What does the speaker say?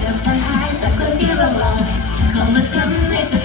เดิมสังหายจากคนที่เราบอกเข้ามาทำให้เธอ